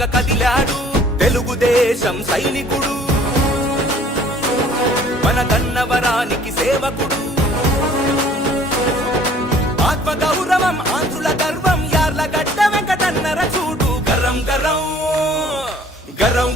తారలాగా కదిలాడు తెలుగుదేశం సైనికుడు, మన కన్నవరానికి సేవకుడు. ఆత్మగౌరవం ఆంధ్రుల గర్వం యార్లగడ్డ వెంకటన్నర చూడు. గరం గరం గరం